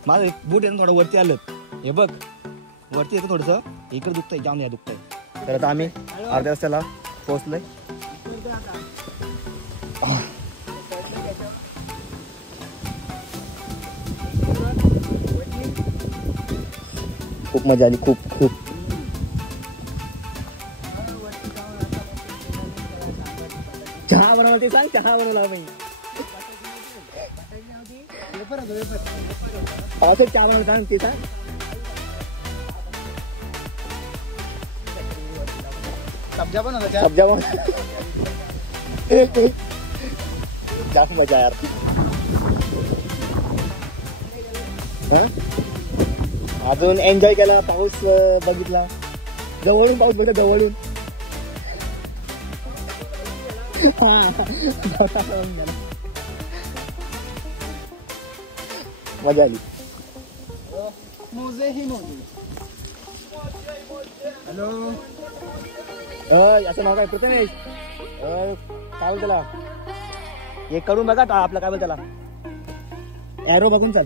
माझं बूट आहे ना थोडं वरती आलं, हे बघ वरती येतं थोडंसं, इकडे दुखतंय जाम, या दुखतंय. तर आता आम्ही अर्ध्या रस्त्याला पोहोचलोय. खूप मजा आली, खूप खूप. ते सांग चहा बनवला मी पावसात चहा बनवला सांग ते सांग सब्जा बनव जास्त मजा यार अजून एन्जॉय केला पाऊस बघितला जवळून पाऊस बघितला जवळून मजा आली हॅलो असं नाव काय प्रथमेश काय बोल त्याला एक करून बघा आपलं काय बोल त्याला एरो बघून चाल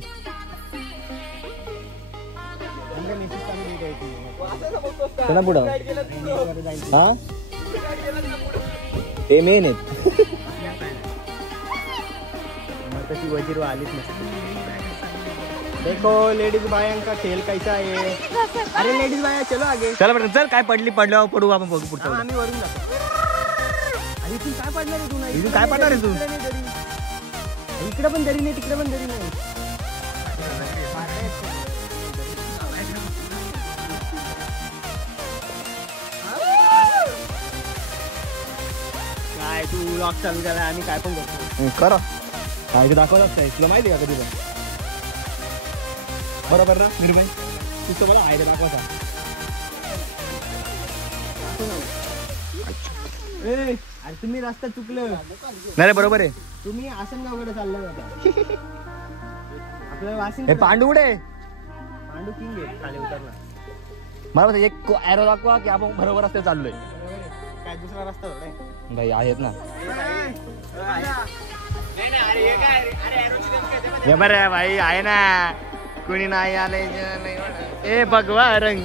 चला पुढं हा ते मेन आहेत तशी वजीर आलीच नसते देखो लेडीज बाया का खेळ कैसा आहे अरे लेडीज बाया चलो आगे चला बरं चल काय पडल्यावर पडू आपण बघू पुढचं आम्ही वरून जातो आणि तू काय पडणार आहे तू नाही काय पडणार आहे तू इकडे पण दरी नाही तिकडे पण दरी नाही काय तू लॉक चालू केला आम्ही काय पण करतो करा काय ते दाखवत असतंय तुला माहिती आहे का कधी पण बरोबर ना निर्भय तू मला आहे दाखवायचा अरे तुम्ही रस्ता चुकलं नाही बरोबर आहे तुम्ही आसनगावकडे चालला जाता आपल्याला वाशिंग पांडू कुठे पांडू किंग आहे खाली उतरला मला एक एरो दाखवा की आपण बरोबर रस्ते चाललोय काय दुसरा रस्ता होता भाई आहेत ना हे बरं भाई आहे ना कुणी नाही आले ए भगवा रंग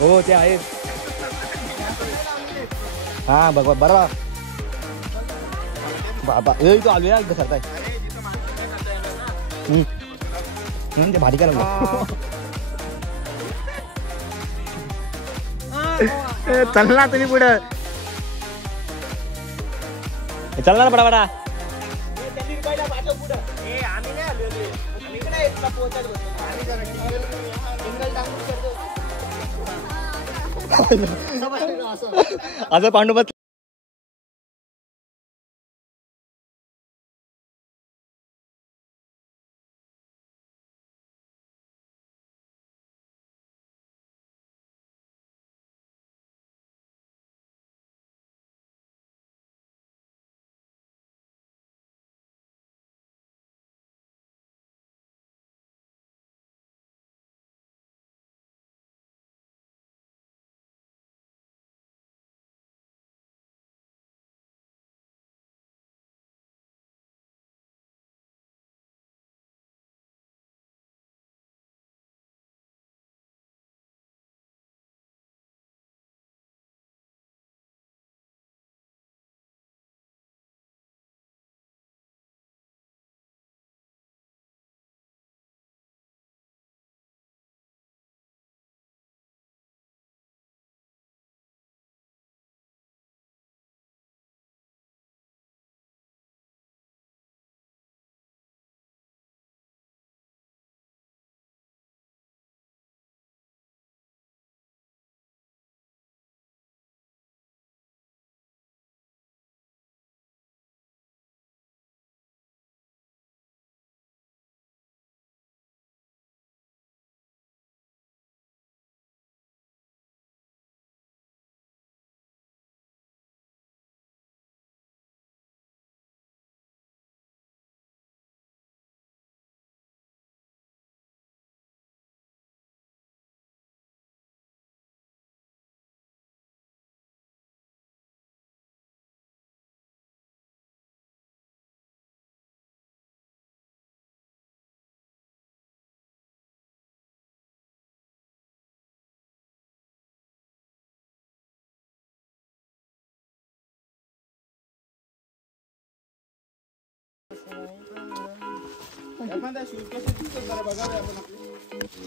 हो ते आहे हा भगवा बरोबर बाबा तो आलो या घसरताय ते भारी करायला चलना तुम्ही पुढं चलणार बडा बडा असं पांडुपत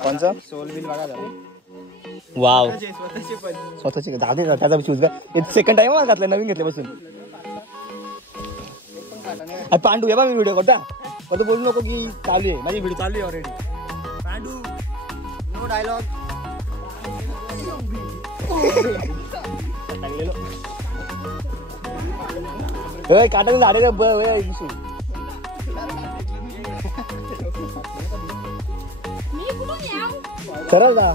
कोणचं सोल बिल बघा वाव स्वतःचे पण स्वतःची दादे त्याचा शूज का सेकंड टाइम घातला नवीन घेतल्यापासून. पांडू हे बा मी व्हिडिओ करता पण बोलू नको की चालू आहे माझी व्हिडिओ चालू आहे ऑलरेडी. Pandu no dialogue. काटा झाडे सरळ जा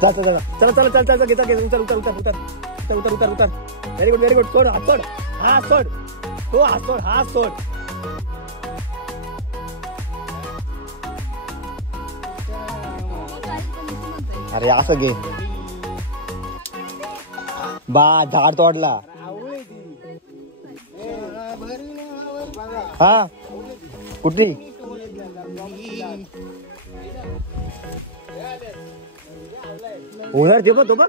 चला चला चला चला चल चल घेता घेता उतर उतर उतर उतर उतर उतर उतर. Very good very good. सोड हात सोड हा सोड तो हात सोड हा सोड. अरे असं घे बा झाड तोडला. हा कुठली होणार ते बघ तो बघ.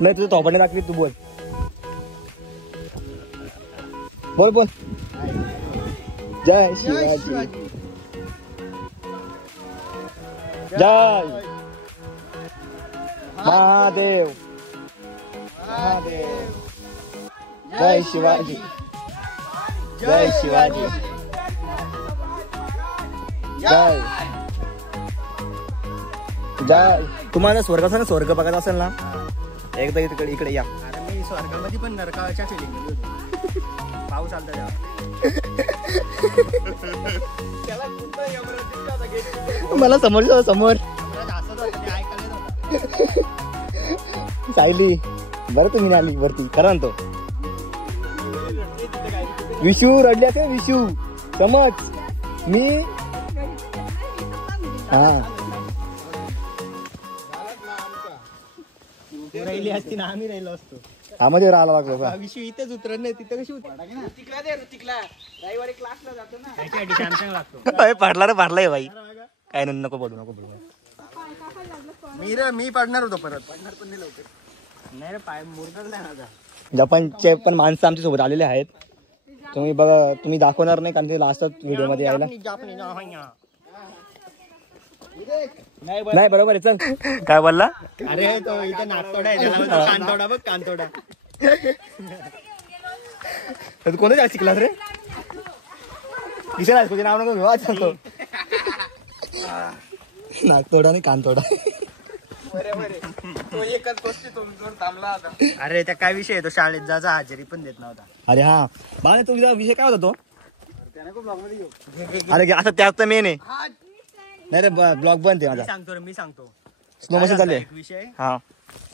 नाही तुझं थोपाने दाखवी तू बोल बोल बोल. जय शिवाजी जय महादेव महादेव जय शिवाजी जय शिवाजी जय जय. तुम्हाला स्वर्गाचा स्वर्ग बघायचा असेल ना एकदा इकडे इकडे या. अरे मी स्वर्गामध्ये पण नरकाच्या फिलिंग मध्ये होतो. पाऊस आलता तेव्हा. मला समोर समोर सायली बरं तुम्ही आली वरती खरा तो विशू रडली असेल विशू समज मी हा राहिली असती ना आम्ही राहिलो असतो. हा मध्ये राहायला लागलो का विषय इथेच उतरत नाही तिथं कशी उतर. ऋतिकला दे ऋतिकला रविवारी क्लासला जातो ना. त्याच्यासाठी सॅमसंग लागतो. पडला रे पाडलाय भाई काय नको पडू नको पडू. मी पडणार होतो परत पडणार पण नाही लवकर. नाही रे पाय मुरगळ नाही माझा. जपानचे पण माणसं आमच्या सोबत आलेले आहेत. तुम्ही बघा तुम्ही दाखवणार नाही कारण ते लास्ट व्हिडिओ मध्ये यायला नाही बरोबर आहे. चल काय बोलला. अरे तो इथे नागतोडा आहे त्याला कानतोडा बघ कानतोडा. तर कोणतं जास्त शिकलास रे किशोर तुझे नाव नको घेऊ सांगतो. नागतोडा आणि कानतोडा. तो एकच गोष्टी थांबला आता. अरे त्या काय विषय आहे तो शाळेत जायचा हजेरी पण देत नव्हता. अरे हा बाळ तुझा विषय काय होता तो. अरे असं त्यात मेन आहे नाही रे ब्लॉग बंद आहे माझा. मी सांगतो स्लो मोशन चालले. एक विषय हा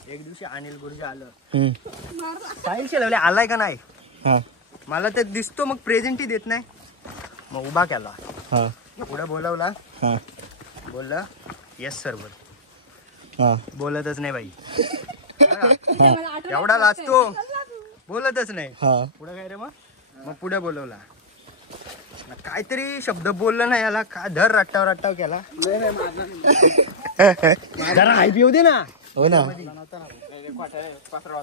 एक दिवशी अनिल गुरुजी आलं हम्म. साईल शेलवले आलाय का नाही हा मला ते दिसतो मग प्रेझेंटही देत नाही. मग उभा केला हा पुढे बोलवला हा बोलला येस सर बोल. हा बोलतच नाही बाई. एवढा लाजतो बोलतच नाही. हा पुढे काय रे मग पुढे बोलवला काहीतरी शब्द बोलला नाही याला का धर रट्टाव रट्टाव केला. जरा हाय पिऊ दे ना. हो ना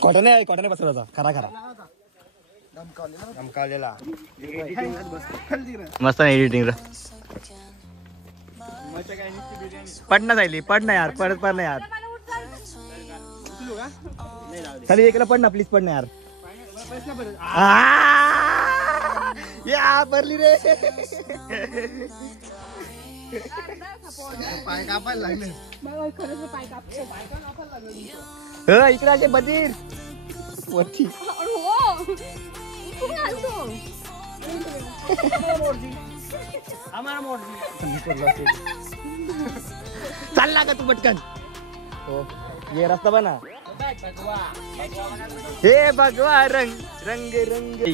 कॉटने पसरवता खरा खरा धमकावलेला. मस्त एडिटिंग पड ना जायली पड ना यार पडत पड ना यार खाली एकला पड ना प्लीज पड ना यार. या भरली रे पाय कापायला लागले. इकडे असे बधीर वरती चालला का तू पटकन. हो ये रस्ता बना. हे भगवा रंग रंग रंग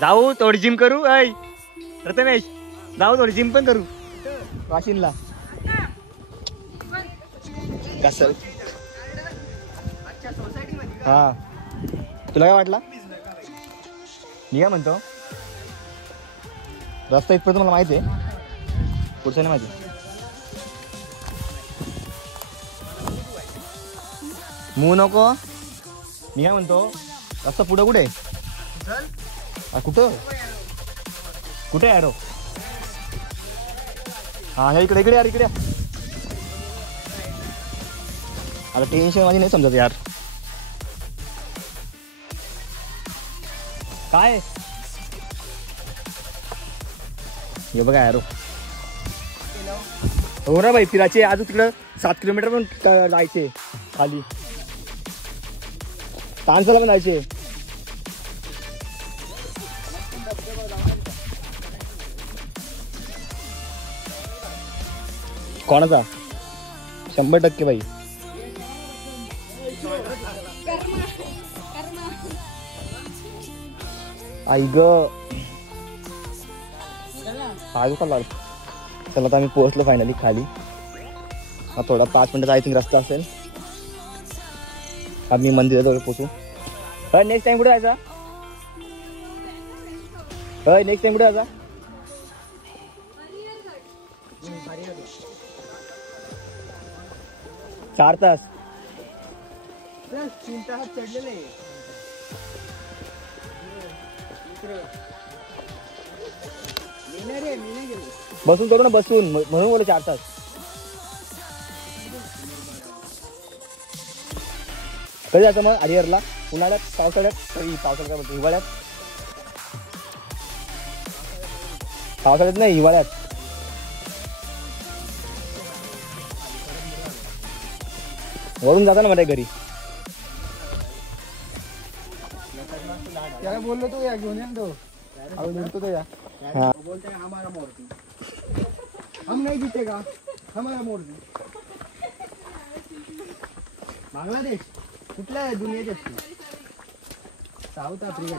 जाऊ थोडी जिम करू. ऐ प्रथमेश जाऊ थोडी जिम पण करू वाशिनला. कसं हा तुला काय वाटला. मी काय म्हणतो रस्ता इथपर्यंत मला माहिती आहे पुढचं नाही माहिती. मू नको मी काय म्हणतो रस्ता पुढं कुठे कुठं कुठे यारो हा ह्या इकडे इकडे यार इकडे. आता टेन्शन माझी नाही समजत यार. काय हे बघा यार. हो ना भाई फिरायचे अजून तिकडं 7 किलोमीटर पण जायचे खाली. तानसाला पण जायचे. कोणाचा 100% बाई. आई ग आज का लागत. चला आता आम्ही पोहोचलो फायनली खाली. हा थोडा 5 मिनिटाचा आय थिंक रस्ता असेल. आम्ही मंदिराजवळ पोहोचू. नेक्स्ट टाइम कुठे जायचा. नेक्स्ट टाइम कुठे जायचा. 4 तास 3 तास चढलेले. बसून करू ना बसून म्हणून बोल 4 तास. कधी जायचं मग हरिहरला. उन्हाळ्यात पावसाळ्यात पावसाळ्यात काय बोलतो हिवाळ्यात. पावसाळ्यात नाही हिवाळ्यात. वरून जाता ना माझ्या घरी. त्याला बोललो तो या घेऊन या तो. बोलतो तो या. हाँ बोलते हैं हमारा मूर्ति हम नहीं जीतेगा हमारा मूर्ति. बांगलादेश कुठल्या आहे दुनियेत. South Africa.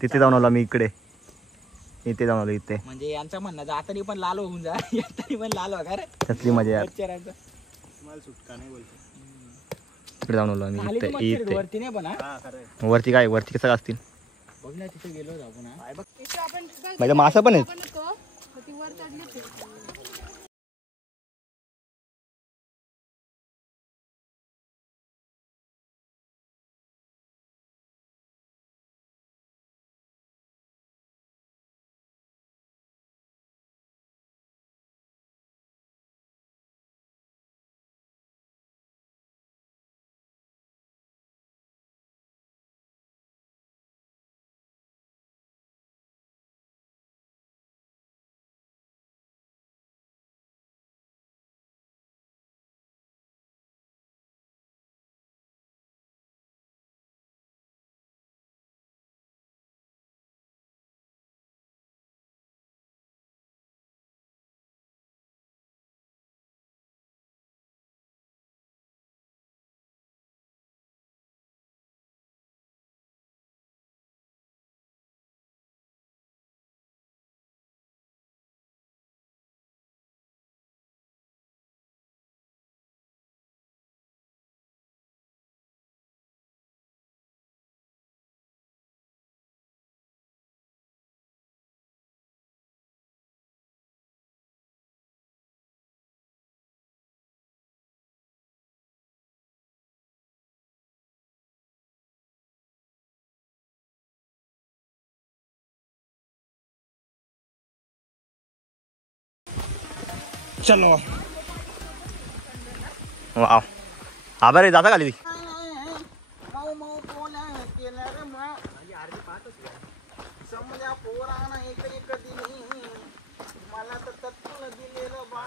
तिथे जाऊन आलो मी. इकडे इथे जाऊन आलो. इथे म्हणजे यांचं म्हणणं आता पण लाल होऊन जा. तरी पण लाल वगैरे त्यातली मजा यार. मला सुटका नाही बोलतो. तिकडे जाऊन आलो आम्ही. इथे इथे वरती नाही पण वरती काय वरती कसं असतील. बघ ना तिथे गेलो आपण. माझ्या मासा पण आहेत. वर चढले. चलो वाव. आभार जाता खाली. मला तर तत्पुल दिलेलं बा.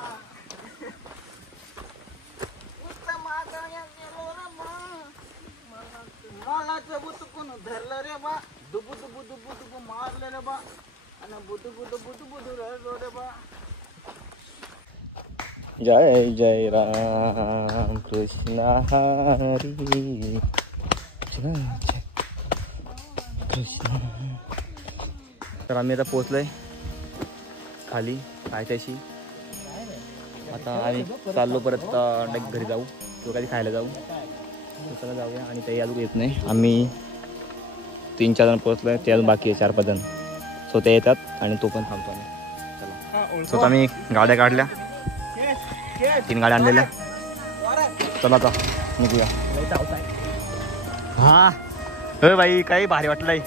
मला बुतकून धरलं रे बा. दुबू दुबू दुबू दुबू मारले रे बा. आणि बुदू बुदू बुदू बुदू रे बा. जय जय राम कृष्ण हरी कृष्ण. तर आम्ही आता पोचलोय खाली पायथ्याशी. आता आम्ही चाललो परत घरी जाऊ किंवा कधी खायला जाऊ. चला जाऊया. आणि काही अजून येत नाही. आम्ही 3-4 जण पोचलोय. ते अजून बाकी आहे 4-5 जण. सो ते येतात आणि तो पण थांबतो आम्ही. चला सो आम्ही गाड्या काढल्या. 3 गाड्या आणलेल्या. चला आता निघूया. हा हो भाई काही भारी वाटलंय.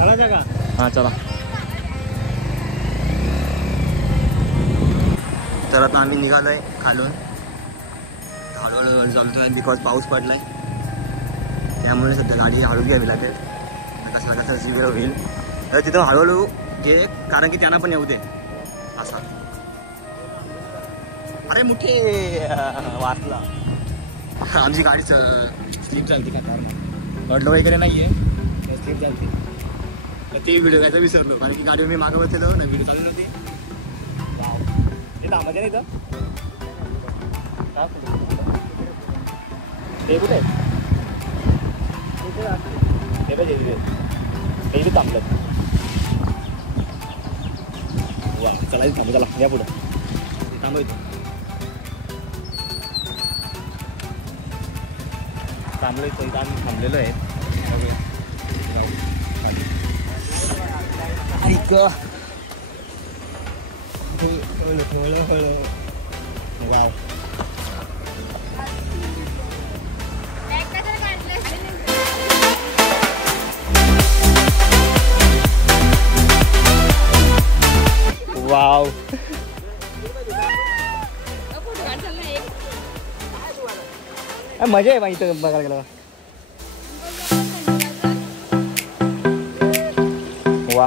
चालायचं का? हां चला. तर आता आम्ही निघालोय खालून. हळूहळू चालतोय बिकॉज पाऊस पडलाय, त्यामुळे सध्या गाडी हळू घ्यावी लागेल. कसं वेळ होईल तर तिथं हळूहळू घे, कारण की त्यांना पण येऊ दे असा. अरे मुठे वाचला. आमची गाडी स्लिप चालते का? पडलो वगैरे नाही आहे, स्लिप चालते. ती व्हिडिओ घ्यायचा विसरलो, कारण की गाडी मी मागं बसलेलो ना, व्हिडिओ चालू होती. ते थांबायचं नाही तर ते कुठे आहे? ते पाहिजे ते थांबलं. वा चला थांबू, चला या पुढं थांबायचं. थांबलो इथं आम्ही थांबलेलो आहे. वाव वाव मजा आहे बाई इथं बघायला गेलं. वा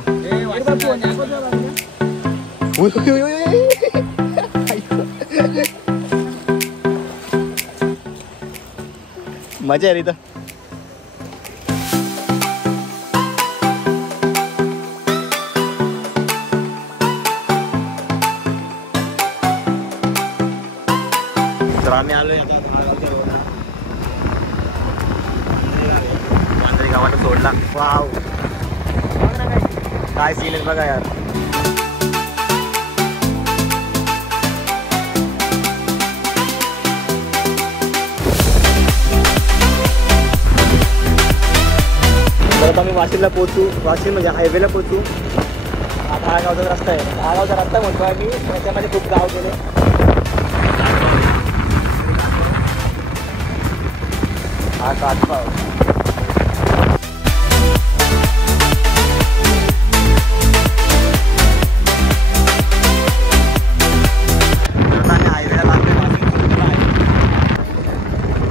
मजा आहे रे इथं. तर आम्ही आलोय आता मांजरी गावाला सोडला. वाव काय सीन आहे बघा यार. परत आम्ही वाशीला पोहोचू. वाशी म्हणजे हायवेला पोहोचू. हा गावचा रस्ता आहे. हा गावचा रस्ता म्हणतो आम्ही, त्याच्यामध्ये खूप गाव गेले. हा काटपाव. हायवेला लागले.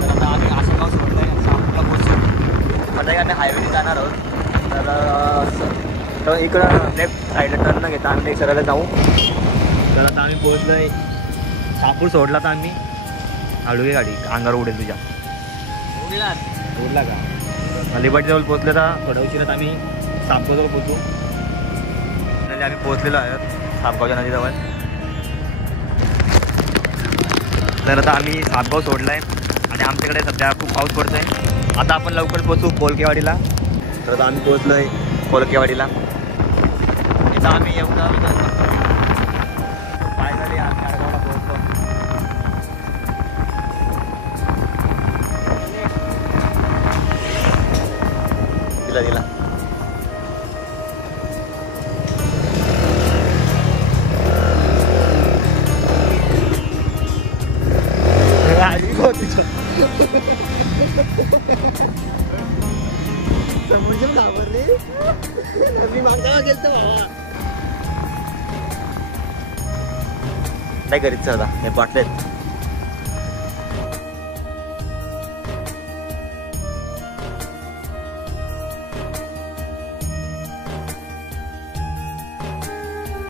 आता आम्ही आशेगाव सोडलंय, शहापूरला पोहोचू. आता आम्ही हायवेने जाणार आहोत. तर इकडं लेफ्ट साईडला टर्न न घेता आम्ही सरळ जाऊ. तर आता आम्ही पोहोचलोय. शहापूर सोडला तर आम्ही हळू घे, गाडी अंगावर उडेल तुझ्या. उडला का? अलिबागजवळ पोहोचले तर थोड्या उशिरात आम्ही सापगावजवळ पोहोचू. म्हणजे आम्ही पोहोचलेलो आहोत सापगावच्या नदीजवळ. तर आता आम्ही सापगाव सोडला आहे आणि आमच्याकडे सध्या खूप पाऊस पडतो आहे. आता आपण लवकर पोहोचू कोलकेवाडीला. तर आता आम्ही पोहोचलो आहे कोलकेवाडीला. इथं आम्ही येऊ का फायनली आम्ही आडगावला पोहोचलो. दिला समोरच्या घाबरले. मी मागचा गेलतो बाबा. काय करीत आता हे पाटलेत.